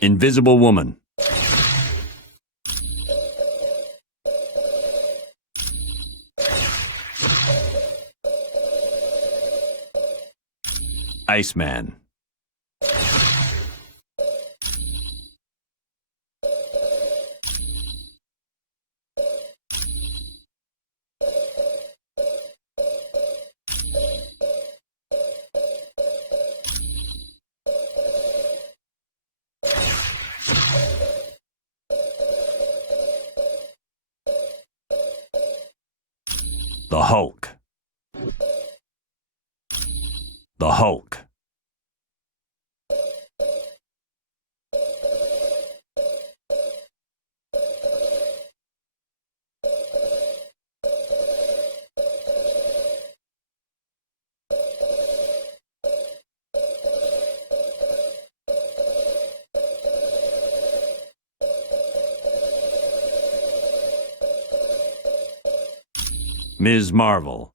Invisible Woman. Iceman. The Hulk. The Hulk. Ms. Marvel.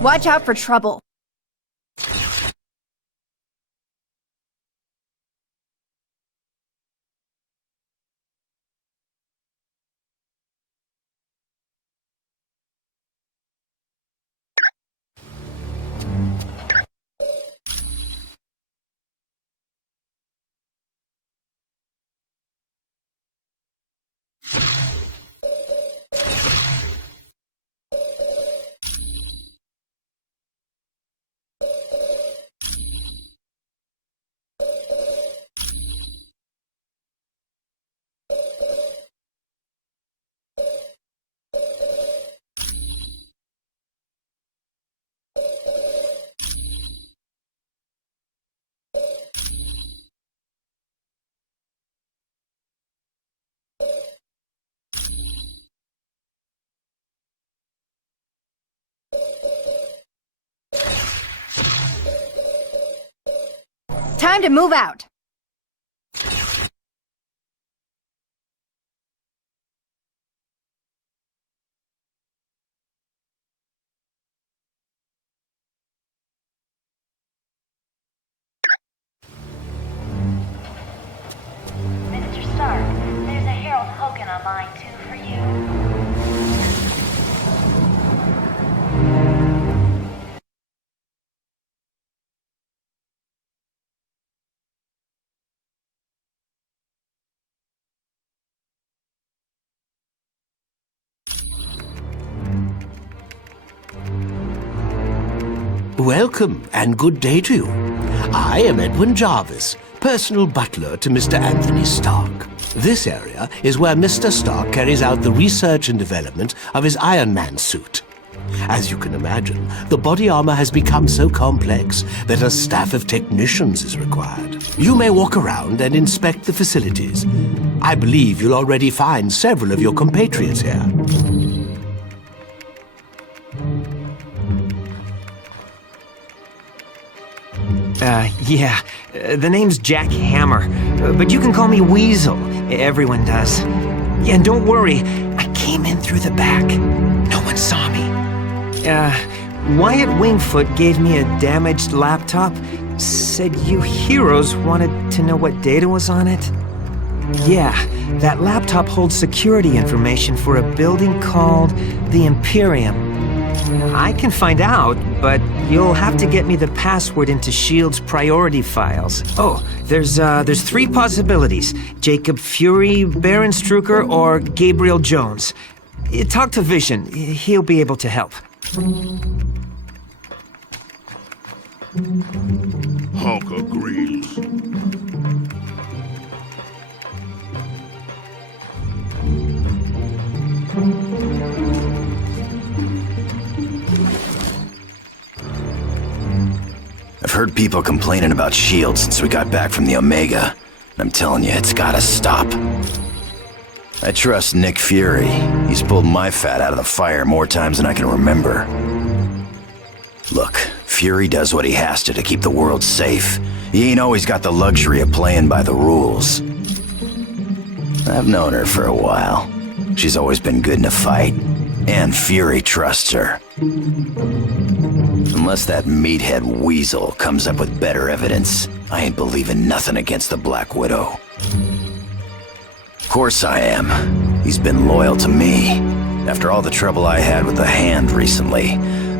Watch out for trouble. Time to move out. Mr. Stark, there's a Harold Hogan on line 2 for you. Welcome, and good day to you. I am Edwin Jarvis, personal butler to Mr. Anthony Stark. This area is where Mr. Stark carries out the research and development of his Iron Man suit. As you can imagine, the body armor has become so complex that a staff of technicians is required. You may walk around and inspect the facilities. I believe you'll already find several of your compatriots here. The name's Jack Hammer, but you can call me Weasel. Everyone does. Yeah, and don't worry, I came in through the back. No one saw me. Wyatt Wingfoot gave me a damaged laptop, said you heroes wanted to know what data was on it. Yeah, that laptop holds security information for a building called the Imperium. I can find out, but you'll have to get me the password into S.H.I.E.L.D.'s priority files. Oh, there's 3 possibilities. Jacob Fury, Baron Strucker, or Gabriel Jones. Talk to Vision. He'll be able to help. Hulk agrees. I've heard people complaining about S.H.I.E.L.D. since we got back from the Omega. I'm telling you, it's gotta stop. I trust Nick Fury. He's pulled my fat out of the fire more times than I can remember. Look, Fury does what he has to keep the world safe. He ain't always got the luxury of playing by the rules. I've known her for a while. She's always been good in a fight. And Fury trusts her. Unless that meathead Weasel comes up with better evidence, I ain't believing nothing against the Black Widow. Of course I am. He's been loyal to me. After all the trouble I had with the Hand recently,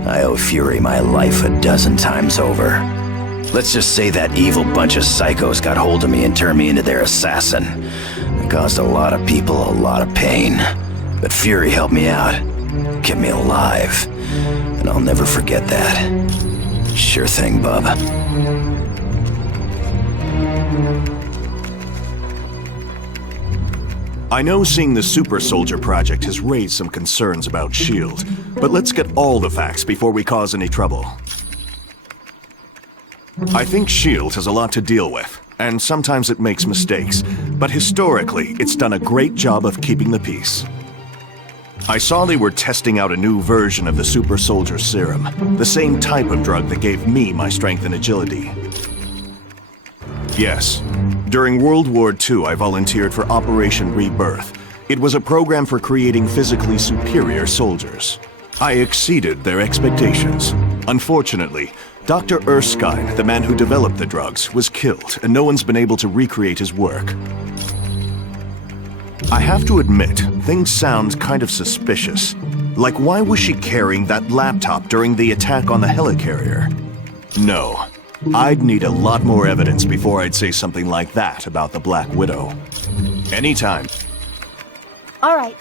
I owe Fury my life a dozen times over. Let's just say that evil bunch of psychos got hold of me and turned me into their assassin. It caused a lot of people a lot of pain. But Fury helped me out, kept me alive, and I'll never forget that. Sure thing, bub. I know seeing the Super Soldier project has raised some concerns about S.H.I.E.L.D., but let's get all the facts before we cause any trouble. I think S.H.I.E.L.D. has a lot to deal with, and sometimes it makes mistakes, but historically, it's done a great job of keeping the peace. I saw they were testing out a new version of the Super Soldier Serum, the same type of drug that gave me my strength and agility. Yes, during World War II, I volunteered for Operation Rebirth. It was a program for creating physically superior soldiers. I exceeded their expectations. Unfortunately, Dr. Erskine, the man who developed the drugs, was killed, and no one's been able to recreate his work. I have to admit, things sound kind of suspicious. Like, why was she carrying that laptop during the attack on the helicarrier? No. I'd need a lot more evidence before I'd say something like that about the Black Widow. Anytime. All right.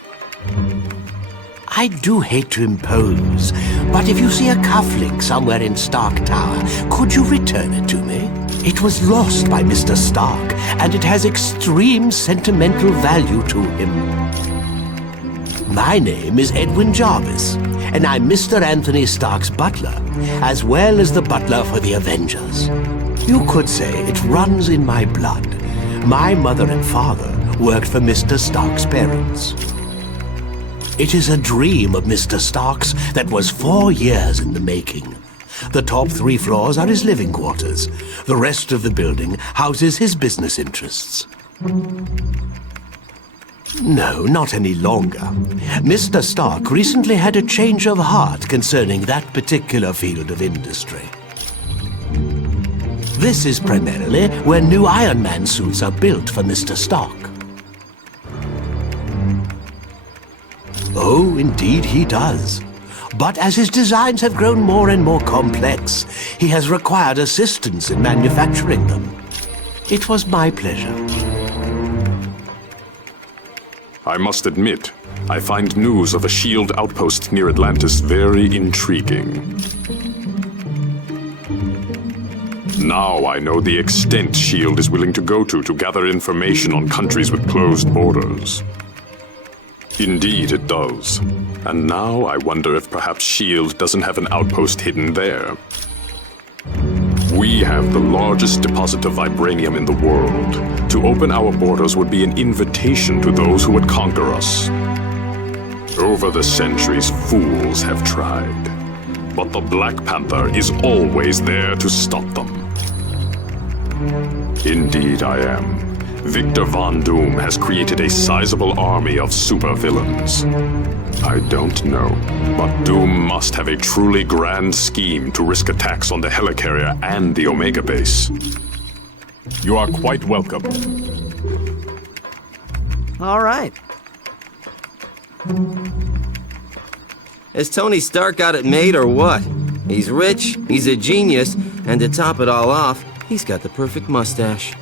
I do hate to impose, but if you see a cufflink somewhere in Stark Tower, could you return it to me? It was lost by Mr. Stark, and it has extreme sentimental value to him. My name is Edwin Jarvis, and I'm Mr. Anthony Stark's butler, as well as the butler for the Avengers. You could say it runs in my blood. My mother and father worked for Mr. Stark's parents. It is a dream of Mr. Stark's that was 4 years in the making. The top 3 floors are his living quarters. The rest of the building houses his business interests. No, not any longer. Mr. Stark recently had a change of heart concerning that particular field of industry. This is primarily where new Iron Man suits are built for Mr. Stark. Oh, indeed he does. But as his designs have grown more and more complex, he has required assistance in manufacturing them. It was my pleasure. I must admit, I find news of a S.H.I.E.L.D. outpost near Atlantis very intriguing. Now I know the extent S.H.I.E.L.D. is willing to go to gather information on countries with closed borders. Indeed it does. And now I wonder if perhaps S.H.I.E.L.D. doesn't have an outpost hidden there. We have the largest deposit of vibranium in the world. To open our borders would be an invitation to those who would conquer us. Over the centuries, fools have tried. But the Black Panther is always there to stop them. Indeed I am. Victor Von Doom has created a sizable army of supervillains. I don't know, but Doom must have a truly grand scheme to risk attacks on the helicarrier and the Omega base. You are quite welcome. All right. Has Tony Stark got it made or what? He's rich, he's a genius, and to top it all off, he's got the perfect mustache.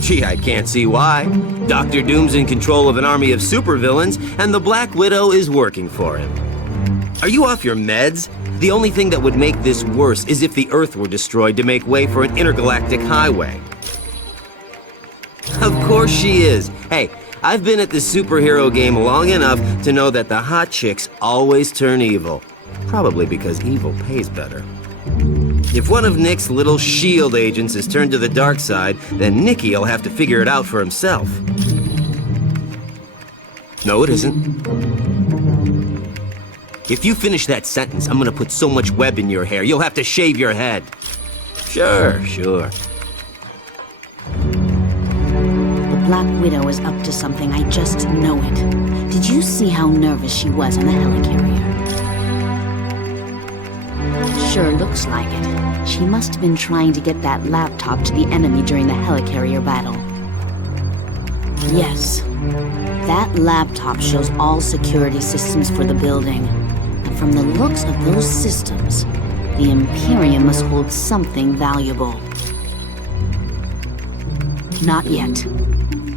Gee, I can't see why. Dr. Doom's in control of an army of supervillains, and the Black Widow is working for him. Are you off your meds? The only thing that would make this worse is if the Earth were destroyed to make way for an intergalactic highway. Of course she is. Hey, I've been at the superhero game long enough to know that the hot chicks always turn evil. Probably because evil pays better. If one of Nick's little S.H.I.E.L.D. agents is turned to the dark side, then Nicky'll have to figure it out for himself. No, it isn't. If you finish that sentence, I'm gonna put so much web in your hair, you'll have to shave your head. Sure. But Black Widow is up to something, I just know it. Did you see how nervous she was on the helicarrier? Sure looks like it. She must have been trying to get that laptop to the enemy during the helicarrier battle. Yes. That laptop shows all security systems for the building. And from the looks of those systems, the Imperium must hold something valuable. Not yet.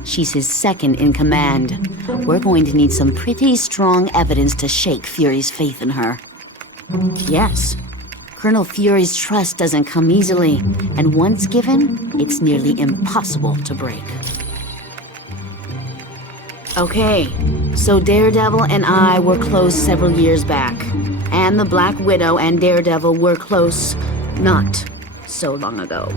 She's his second in command. We're going to need some pretty strong evidence to shake Fury's faith in her. Yes. Colonel Fury's trust doesn't come easily, and once given, it's nearly impossible to break. Okay, so Daredevil and I were close several years back, and the Black Widow and Daredevil were close not so long ago.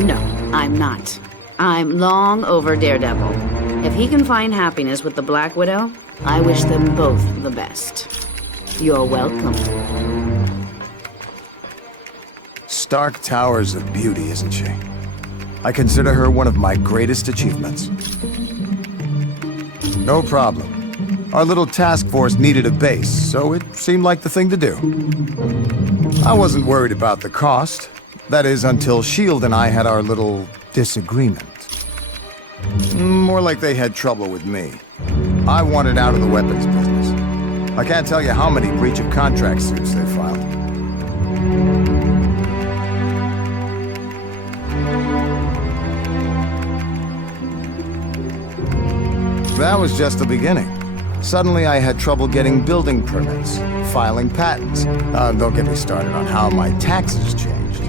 No, I'm not. I'm long over Daredevil. If he can find happiness with the Black Widow, I wish them both the best. You're welcome. Stark towers of beauty, isn't she? I consider her one of my greatest achievements. No problem. Our little task force needed a base, so it seemed like the thing to do. I wasn't worried about the cost. That is, until S.H.I.E.L.D. and I had our little disagreement. More like they had trouble with me. I wanted out of the weapons business. I can't tell you how many breach of contract suits they filed. That was just the beginning. Suddenly I had trouble getting building permits, filing patents. Don't get me started on how my taxes changed.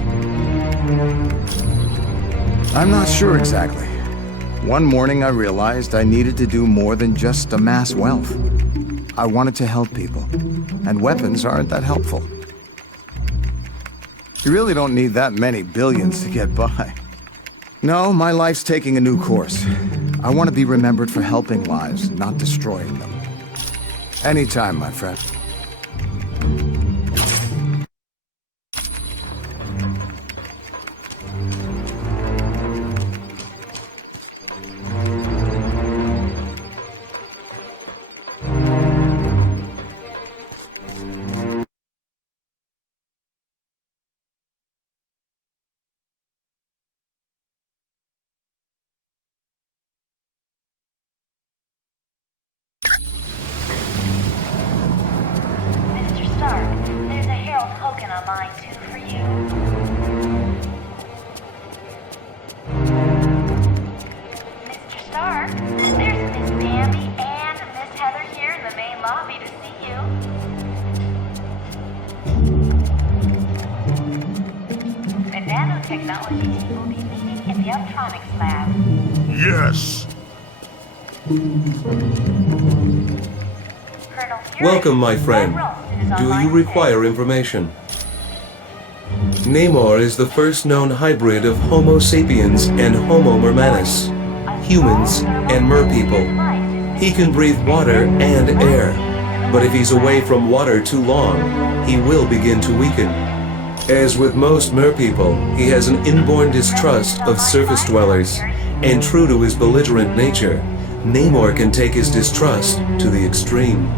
I'm not sure exactly. One morning I realized I needed to do more than just amass wealth. I wanted to help people, and weapons aren't that helpful. You really don't need that many billions to get by. No, my life's taking a new course. I want to be remembered for helping lives, not destroying them. Anytime, my friend. There's a Harold Hogan on line 2 for you. Mr. Stark, there's Miss Bambi and Miss Heather here in the main lobby to see you. The nanotechnology team will be meeting in the Optronics lab. Yes! Welcome, my friend. Do you require information? Namor is the first known hybrid of Homo sapiens and Homo mermanus, humans and merpeople. He can breathe water and air, but if he's away from water too long, he will begin to weaken. As with most merpeople, he has an inborn distrust of surface dwellers, and true to his belligerent nature, Namor can take his distrust to the extreme.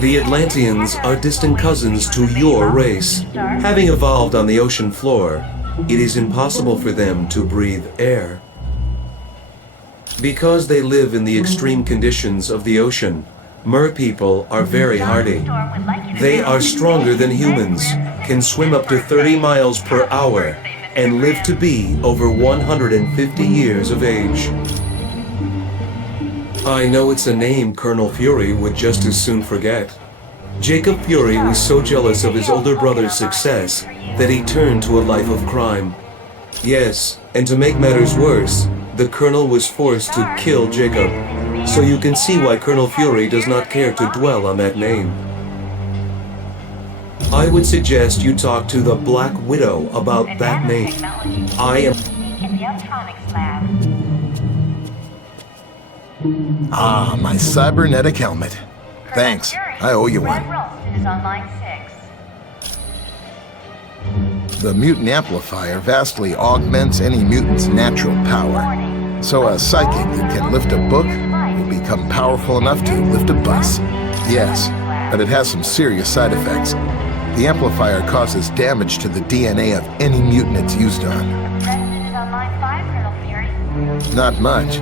The Atlanteans are distant cousins to your race. Having evolved on the ocean floor, it is impossible for them to breathe air. Because they live in the extreme conditions of the ocean, merpeople are very hardy. They are stronger than humans, can swim up to 30 miles per hour, and live to be over 150 years of age. I know it's a name Colonel Fury would just as soon forget. Jacob Fury was so jealous of his older brother's success that he turned to a life of crime. Yes, and to make matters worse, the Colonel was forced to kill Jacob. So you can see why Colonel Fury does not care to dwell on that name. I would suggest you talk to the Black Widow about that name. I am... In the Optronics lab. Ah, my cybernetic helmet. Thanks, I owe you one. Red Ralston is on line The mutant amplifier vastly augments any mutant's natural power. So a psychic that can lift a book will become powerful enough to lift a bus. Yes, but it has some serious side effects. The amplifier causes damage to the DNA of any mutant it's used on. Not much.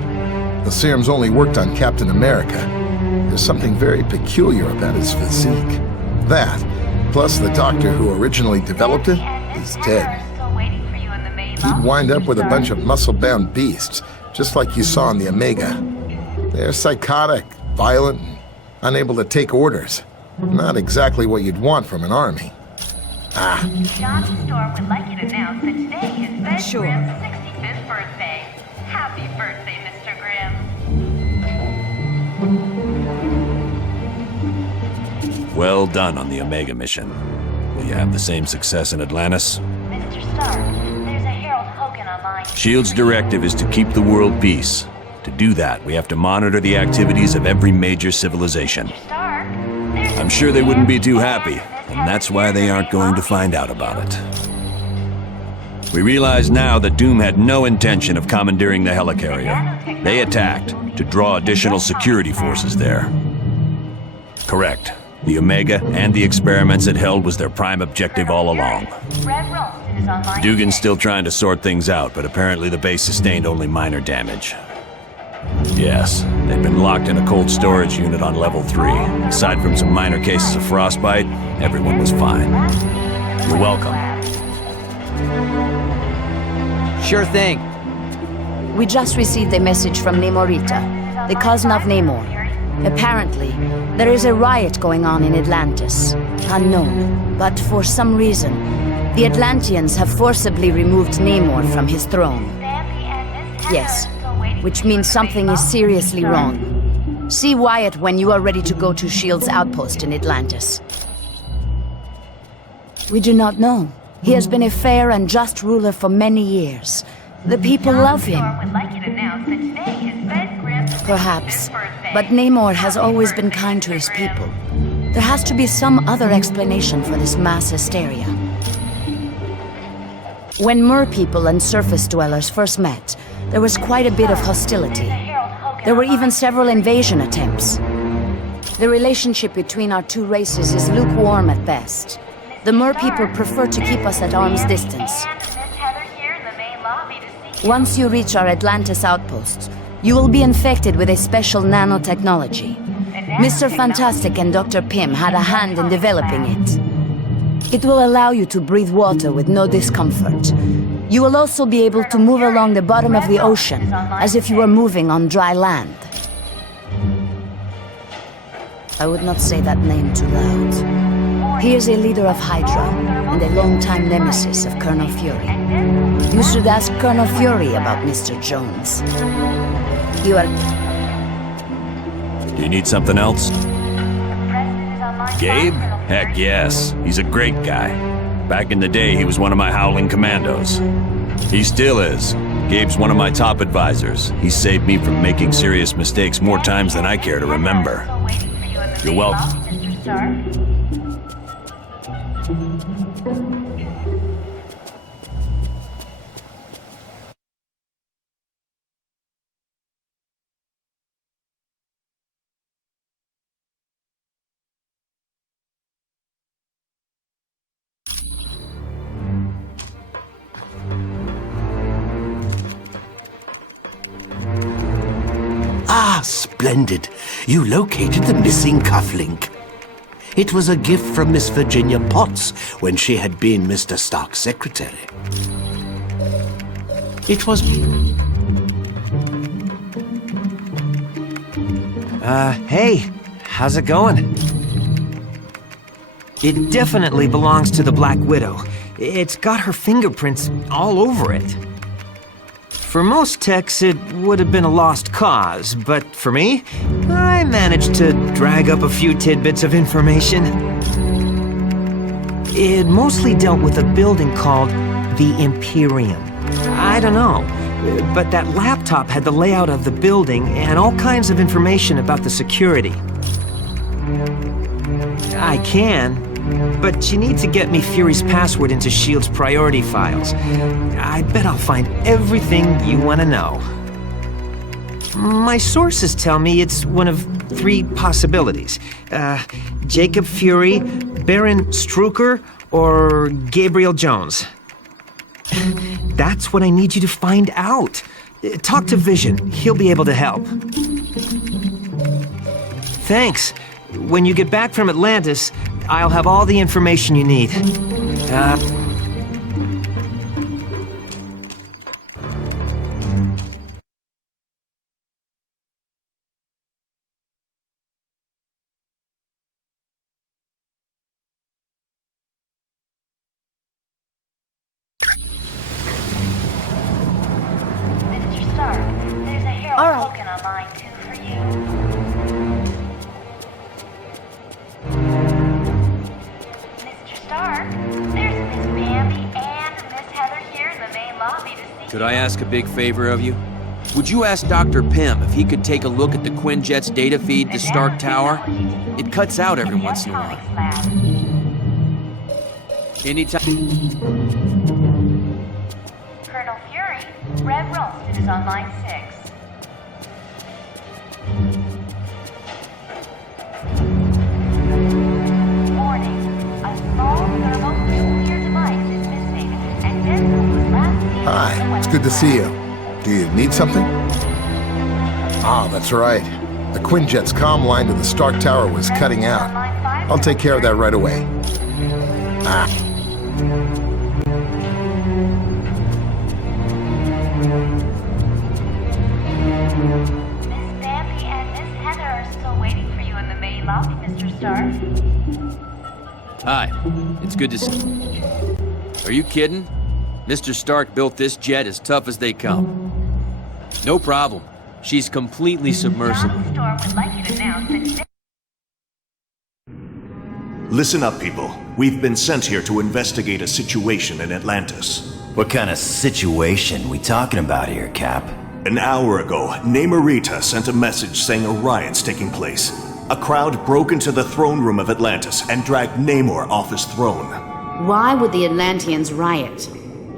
The serum's only worked on Captain America. There's something very peculiar about his physique. That, plus the doctor who originally developed it, is dead. He'd wind up with a bunch of muscle-bound beasts, just like you saw in the Omega. They're psychotic, violent, and unable to take orders. Not exactly what you'd want from an army. John's store would like you to announce that today is Ben Grimm's 65th birthday. Happy birthday, Mr. Grimm. Well done on the Omega mission. Will you have the same success in Atlantis? Mr. Stark, there's a Harold Hogan online. S.H.I.E.L.D.'s directive is to keep the world peace. To do that, we have to monitor the activities of every major civilization. I'm sure they wouldn't be too happy, and that's why they aren't going to find out about it. We realize now that Doom had no intention of commandeering the helicarrier. They attacked to draw additional security forces there. Correct. The Omega and the experiments it held was their prime objective all along. Dugan's still trying to sort things out, but apparently the base sustained only minor damage. Yes, they'd been locked in a cold storage unit on level 3. Aside from some minor cases of frostbite, everyone was fine. You're welcome. Sure thing. We just received a message from Namorita, the cousin of Namor. Apparently, there is a riot going on in Atlantis. Unknown, but for some reason, the Atlanteans have forcibly removed Namor from his throne. Yes, which means something is seriously wrong. See Wyatt when you are ready to go to S.H.I.E.L.D.'s outpost in Atlantis. We do not know. He has been a fair and just ruler for many years. The people love him. Perhaps, but Namor has always been kind to his people. There has to be some other explanation for this mass hysteria. When Mer people and surface dwellers first met, there was quite a bit of hostility. There were even several invasion attempts. The relationship between our two races is lukewarm at best. The Mer people prefer to keep us at arm's distance. Once you reach our Atlantis outpost, you will be infected with a special nanotechnology. Mr. Fantastic and Dr. Pym had a hand in developing it. It will allow you to breathe water with no discomfort. You will also be able to move along the bottom of the ocean, as if you were moving on dry land. I would not say that name too loud. He is a leader of Hydra, and a longtime nemesis of Colonel Fury. You should ask Colonel Fury about Mr. Jones. You are... Do you need something else? Gabe? Heck yes. He's a great guy. Back in the day, he was one of my Howling Commandos. He still is. Gabe's one of my top advisors. He saved me from making serious mistakes more times than I care to remember. You're welcome. Ah, splendid. You located the missing cufflink. It was a gift from Miss Virginia Potts when she had been Mr. Stark's secretary. It was... Hey, how's it going? It definitely belongs to the Black Widow. It's got her fingerprints all over it. For most techs, it would have been a lost cause, but for me, I managed to drag up a few tidbits of information. It mostly dealt with a building called the Imperium. I don't know, but that laptop had the layout of the building and all kinds of information about the security. I can, But you need to get me Fury's password into S.H.I.E.L.D.'s priority files. I bet I'll find everything you want to know. My sources tell me it's one of 3 possibilities. Jacob Fury, Baron Strucker, or Gabriel Jones. That's what I need you to find out. Talk to Vision. He'll be able to help. Thanks. When you get back from Atlantis, I'll have all the information you need. Mr. Stark, there's a hero token online too for you. Mr. Stark, there's Miss Bambi and Miss Heather here in the main lobby to see. Could I ask a big favor of you? Would you ask Dr. Pym if he could take a look at the Quinjet's data feed to Stark Tower? It cuts out every once in a while. Anytime. Colonel Fury, Red Ralston is on line 6. Warning, a small thermonuclear device is missing, and Denzel was last seen. Hi, it's good to see you. Do you need something? Ah, that's right. The Quinjet's comm line to the Stark Tower was cutting out. I'll take care of that right away. Ah. Miss Bambi and Miss Heather are still waiting for you in the main lobby, Mr. Stark. Hi, it's good to see you. Are you kidding? Mr. Stark built this jet as tough as they come. No problem. She's completely submersible. Storm would like you to announce that Listen up, people. We've been sent here to investigate a situation in Atlantis. What kind of situation we talking about here, Cap? An hour ago, Namorita sent a message saying a riot's taking place. A crowd broke into the throne room of Atlantis and dragged Namor off his throne. Why would the Atlanteans riot?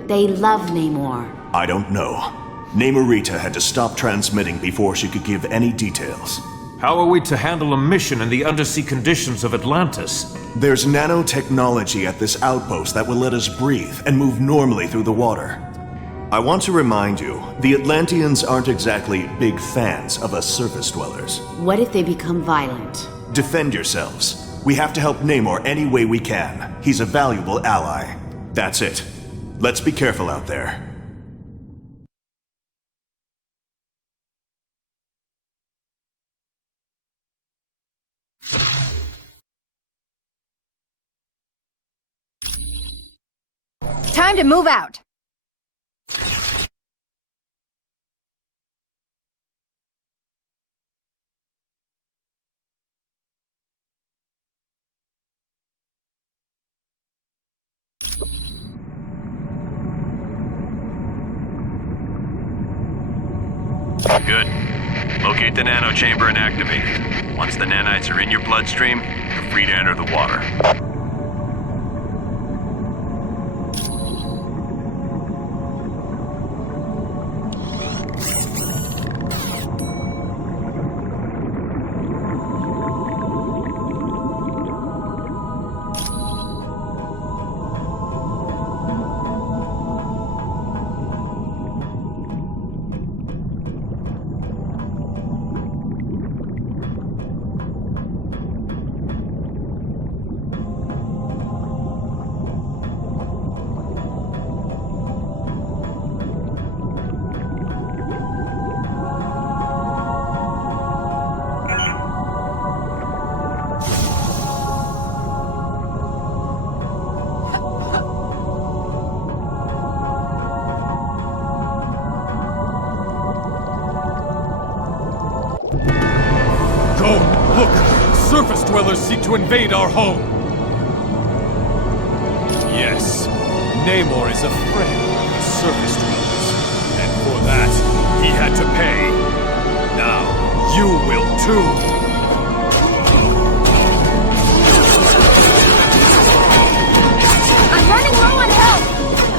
They love Namor. I don't know. Namorita had to stop transmitting before she could give any details. How are we to handle a mission in the undersea conditions of Atlantis? There's nanotechnology at this outpost that will let us breathe and move normally through the water. I want to remind you, the Atlanteans aren't exactly big fans of us surface dwellers. What if they become violent? Defend yourselves. We have to help Namor any way we can. He's a valuable ally. That's it. Let's be careful out there. Time to move out. Good. Locate the nano chamber and activate it. Once the nanites are in your bloodstream, you're free to enter the water. Surface dwellers seek to invade our home. Yes, Namor is afraid of the surface dwellers, and for that, he had to pay. Now, you will too.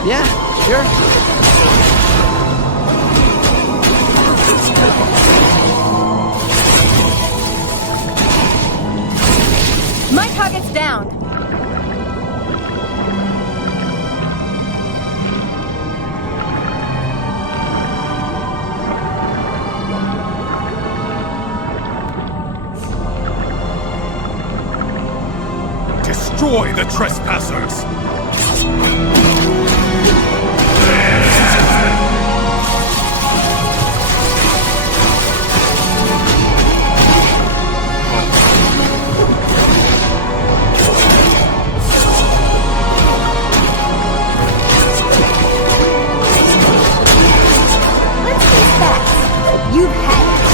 Yeah, sure. My target's down. Destroy the trespassers! Let's face facts. You've had it.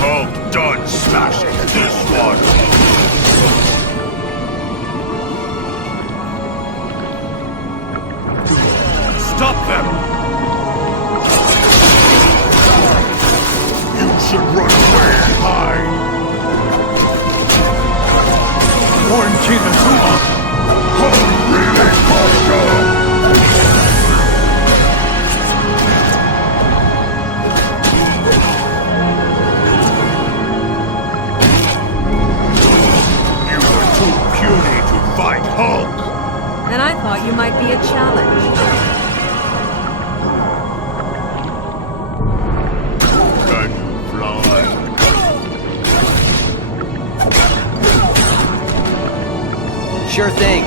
Hulk done smashing this one. Stop them! You should run away and hide. Warren King Azuma! Hulk really conquer. Puny to fight Hulk! And I thought you might be a challenge. Can you fly? Sure thing.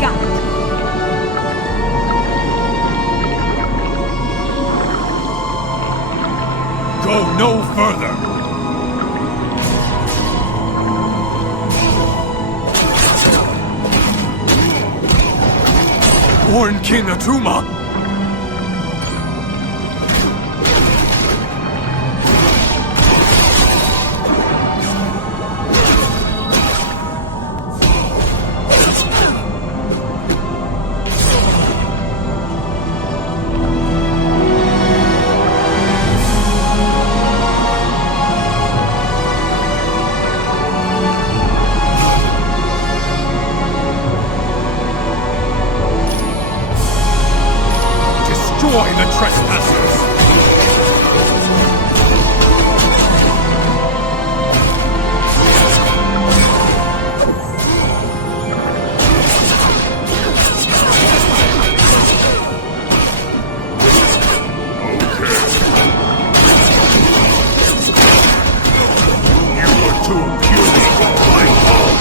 Got it. Go no further! Warren King Azuma! Destroy the trespassers! You were too puny to fight Hulk.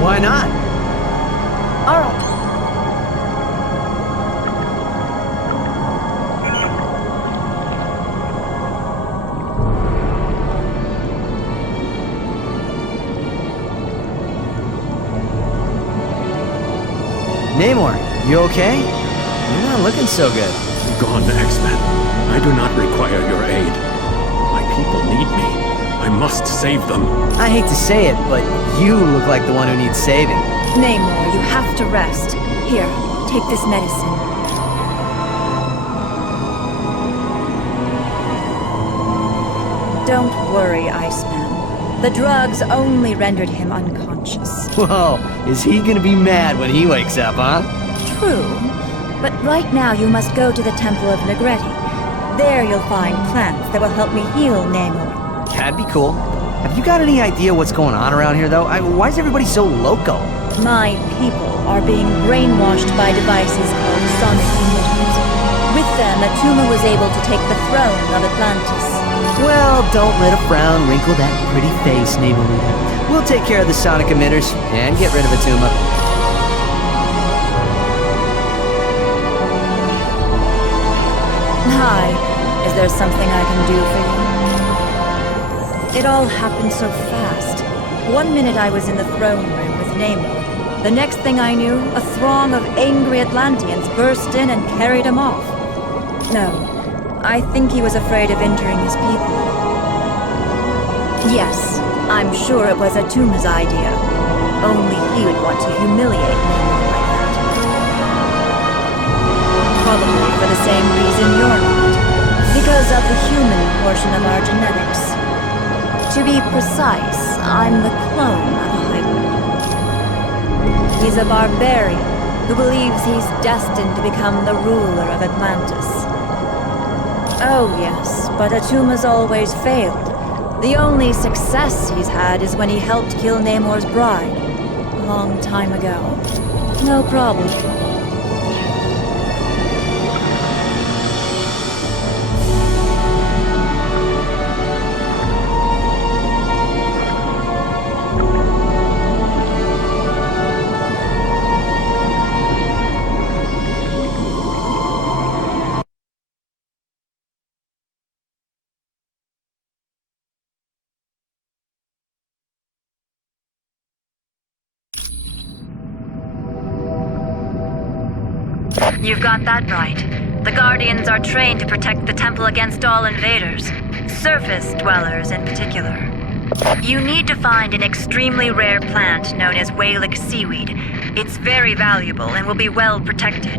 Why not? All right. Namor, you okay? You're not looking so good. Gone, X-Men. I do not require your aid. My people need me. I must save them. I hate to say it, but you look like the one who needs saving. Namor, you have to rest. Here, take this medicine. Don't worry, Iceman. The drugs only rendered him unconscious. Whoa, is he gonna be mad when he wakes up, huh? True. But right now you must go to the Temple of Negretti. There you'll find plants that will help me heal Namor. That'd be cool. Have you got any idea what's going on around here, though? Why is everybody so loco? My people are being brainwashed by devices called sonic emitters. With them, Atuma was able to take the throne of Atlantis. Well, don't let a frown wrinkle that pretty face, Namor. We'll take care of the sonic emitters and get rid of Atuma. Hi, is there something I can do for you? It all happened so fast. 1 minute I was in the throne room with Namor, The next thing I knew, a throng of angry Atlanteans burst in and carried him off. No, I think he was afraid of injuring his people. Yes, I'm sure it was Atuma's idea. Only he would want to humiliate Namor like that. Probably for the same reason you're not. Because of the human portion of our genetics. To be precise, I'm the clone of a hybrid. He's a barbarian who believes he's destined to become the ruler of Atlantis. Oh yes, but Atuma's always failed. The only success he's had is when he helped kill Namor's bride. A long time ago. No problem. You've got that right. The Guardians are trained to protect the temple against all invaders, surface dwellers in particular. You need to find an extremely rare plant known as whalic seaweed. It's very valuable and will be well protected.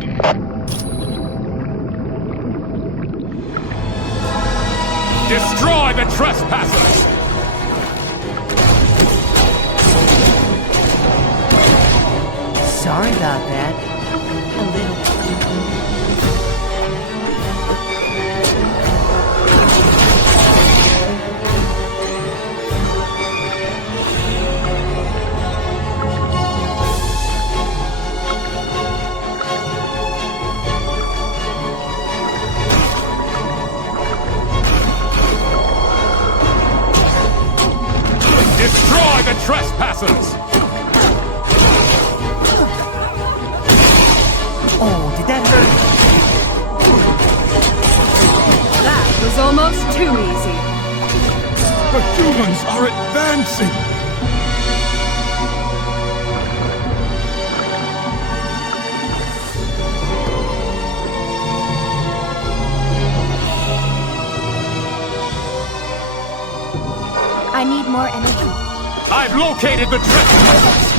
Destroy the trespassers! Sorry about that. A little. Destroy the trespassers! Oh, did that hurt? That was almost too easy. The humans are advancing! I need more energy. I've located the trespassers!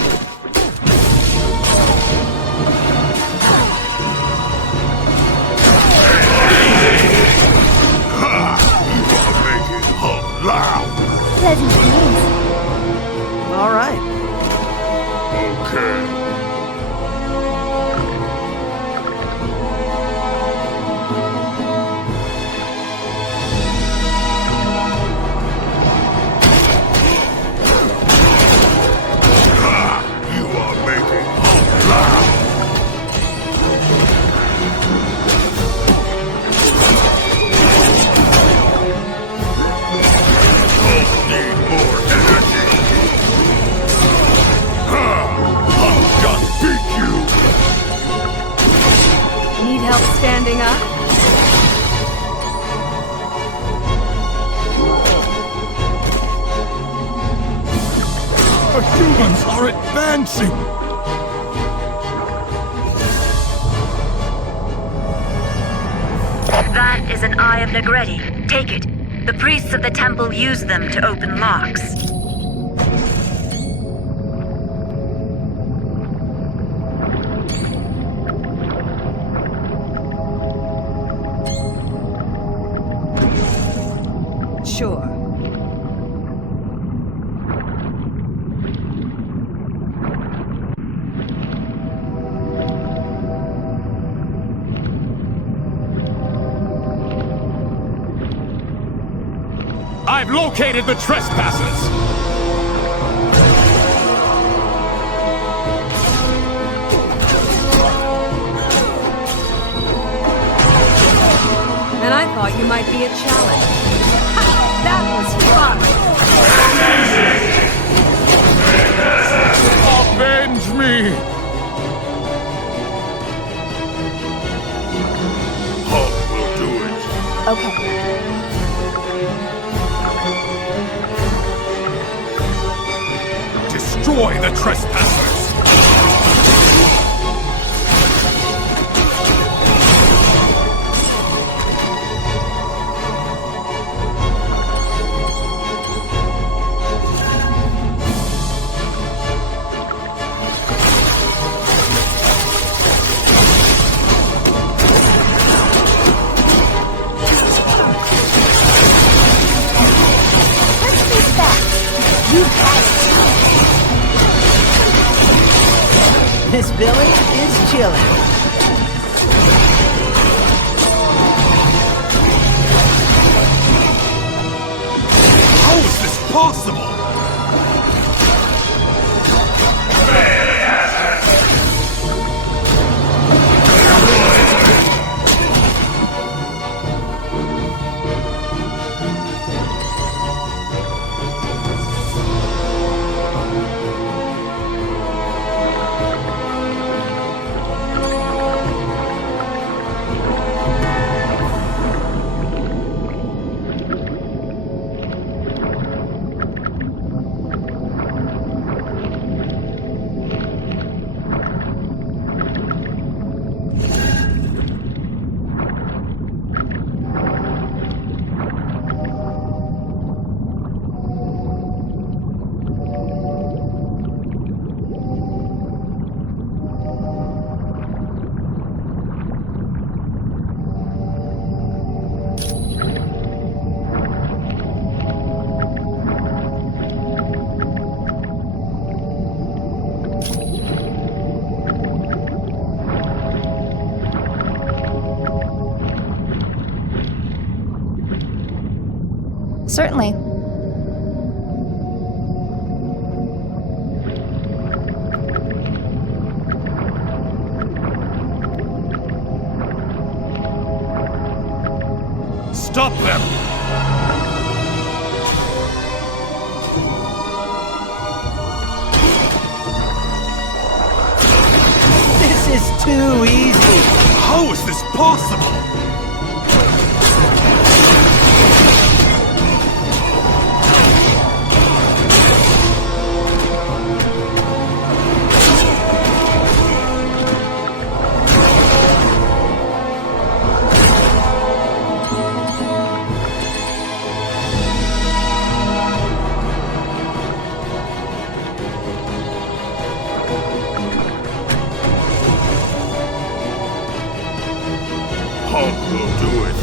Pleasant dreams. All right. Okay. You are making us laugh. Need more energy. I'll just beat you. Need help standing up? The humans are advancing. That is an Eye of Negretti. Take it. The priests of the temple use them to open locks. Sure. I've located the trespassers! And I thought you might be a challenge. Ha! That was fun! Avenge me! Hulk will do it. Okay. Destroy the trespassers! This village is chilling. How is this possible? Certainly. Stop them! This is too easy. How is this possible? Hulk will do it.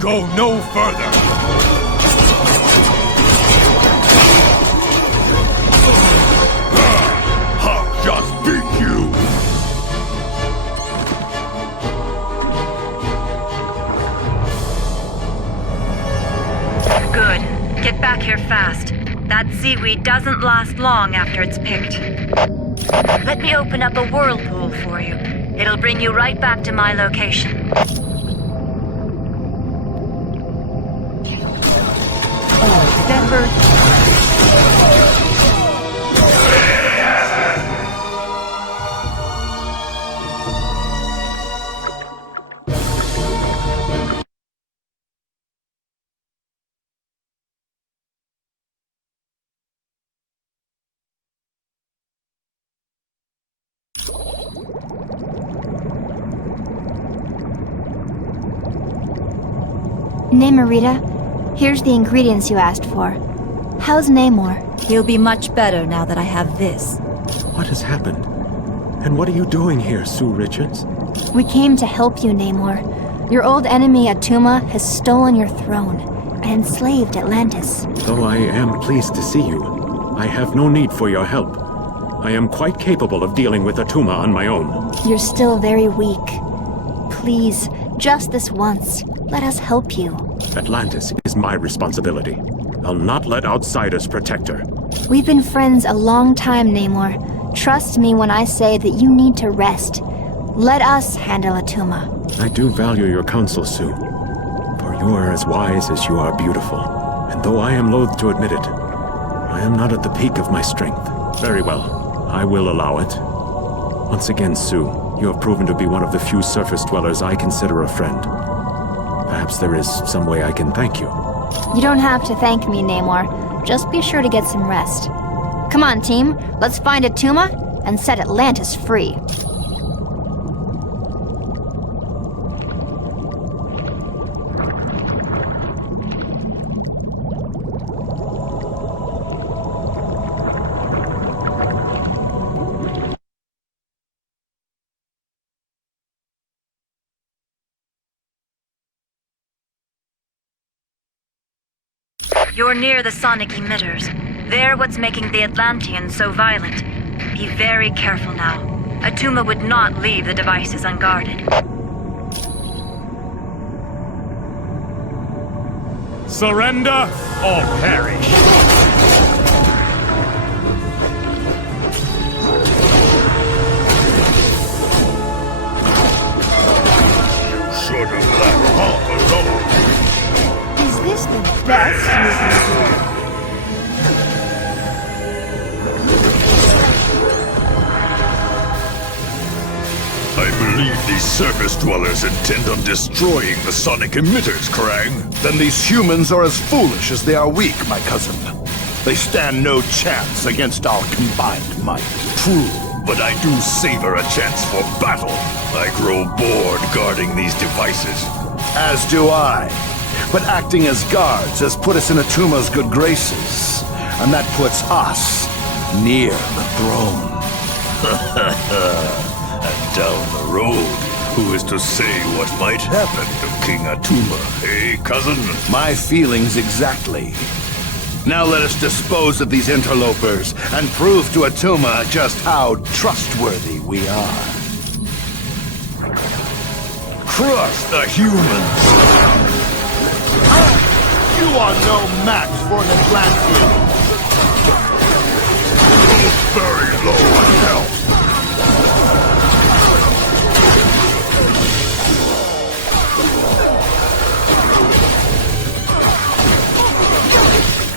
Go no further! Hulk just beat you! Good. Get back here fast. That seaweed doesn't last long after it's picked. Let me open up a whirlpool for you. It'll bring you right back to my location. Denver. Namorita, here's the ingredients you asked for. How's Namor? He'll be much better now that I have this. What has happened? And what are you doing here, Sue Richards? We came to help you, Namor. Your old enemy Attuma has stolen your throne and enslaved Atlantis. Though I am pleased to see you, I have no need for your help. I am quite capable of dealing with Attuma on my own. You're still very weak. Please, just this once, let us help you. Atlantis is my responsibility. I'll not let outsiders protect her. We've been friends a long time, Namor. Trust me when I say that you need to rest. Let us handle Attuma. I do value your counsel, Sue. For you are as wise as you are beautiful. And though I am loath to admit it, I am not at the peak of my strength. Very well. I will allow it. Once again, Sue, you have proven to be one of the few surface dwellers I consider a friend. Perhaps there is some way I can thank you. You don't have to thank me, Namor. Just be sure to get some rest. Come on, team. Let's find Attuma and set Atlantis free. You're near the sonic emitters. They're what's making the Atlanteans so violent. Be very careful now. Attuma would not leave the devices unguarded. Surrender or perish. Should have left Hulk alone. Is this the best you can do? I believe these surface dwellers intend on destroying the sonic emitters, Krang. Then these humans are as foolish as they are weak, my cousin. They stand no chance against our combined might. True, but I do savor a chance for battle. I grow bored guarding these devices. As do I. But acting as guards has put us in Atuma's good graces. And that puts us near the throne. And down the road, who is to say what might happen to King Attuma, eh, cousin? My feelings exactly. Now let us dispose of these interlopers and prove to Attuma just how trustworthy we are. Crush the humans! You are no match for an Atlantean. Very low on health.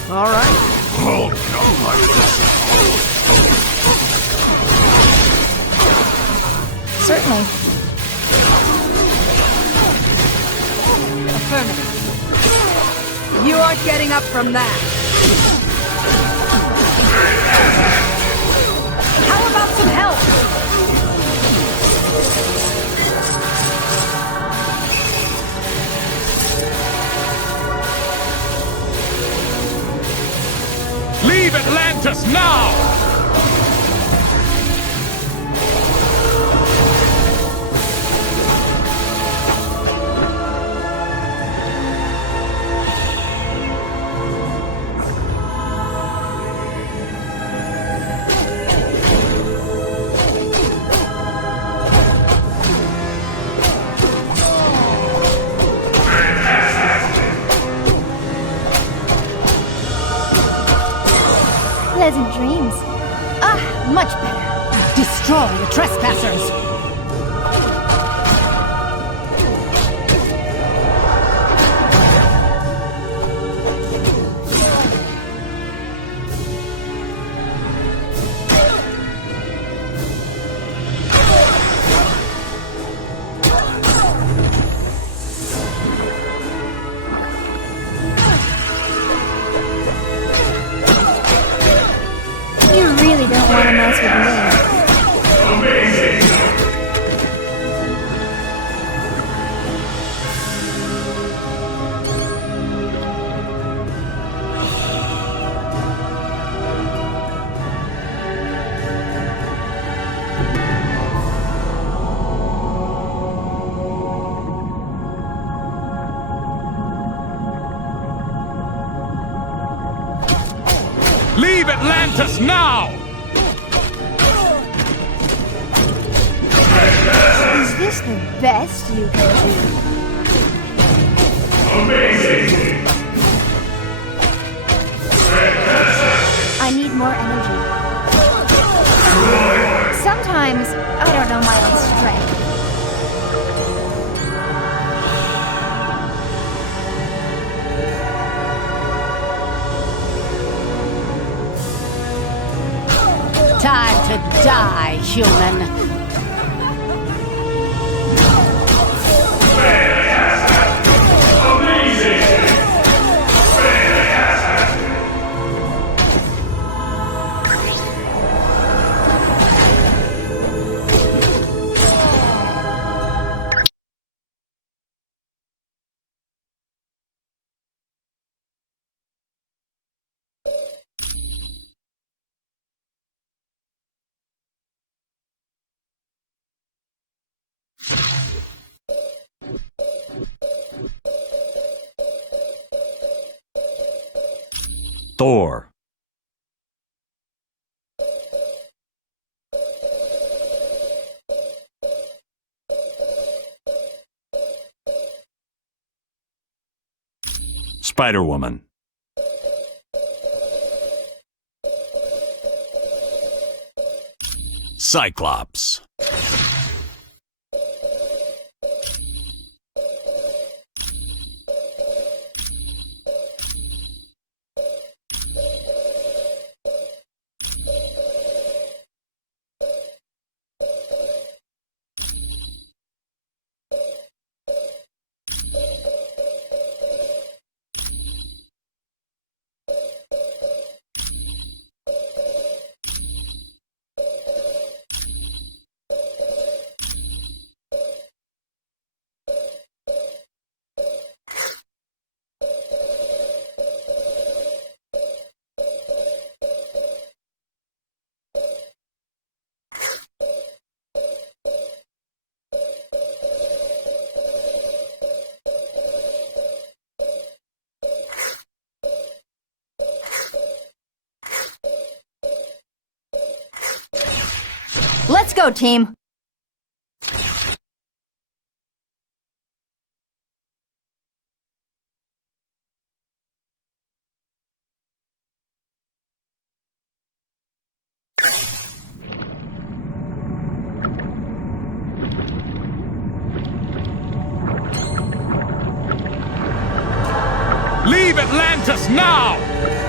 All right. Oh, no, like this. Certainly. Affirmative. You aren't getting up from that. How about some help? Leave Atlantis now! Pleasant dreams. Ah, much better. Destroy the trespassers! You really don't want to mess with me. Amazing! Atlantis now! Is this the best you can do? Amazing! I need more energy. Sometimes I don't know my own strength. Time to die, human. Thor. Spider-Woman. Cyclops. Let's go, team! Leave Atlantis now!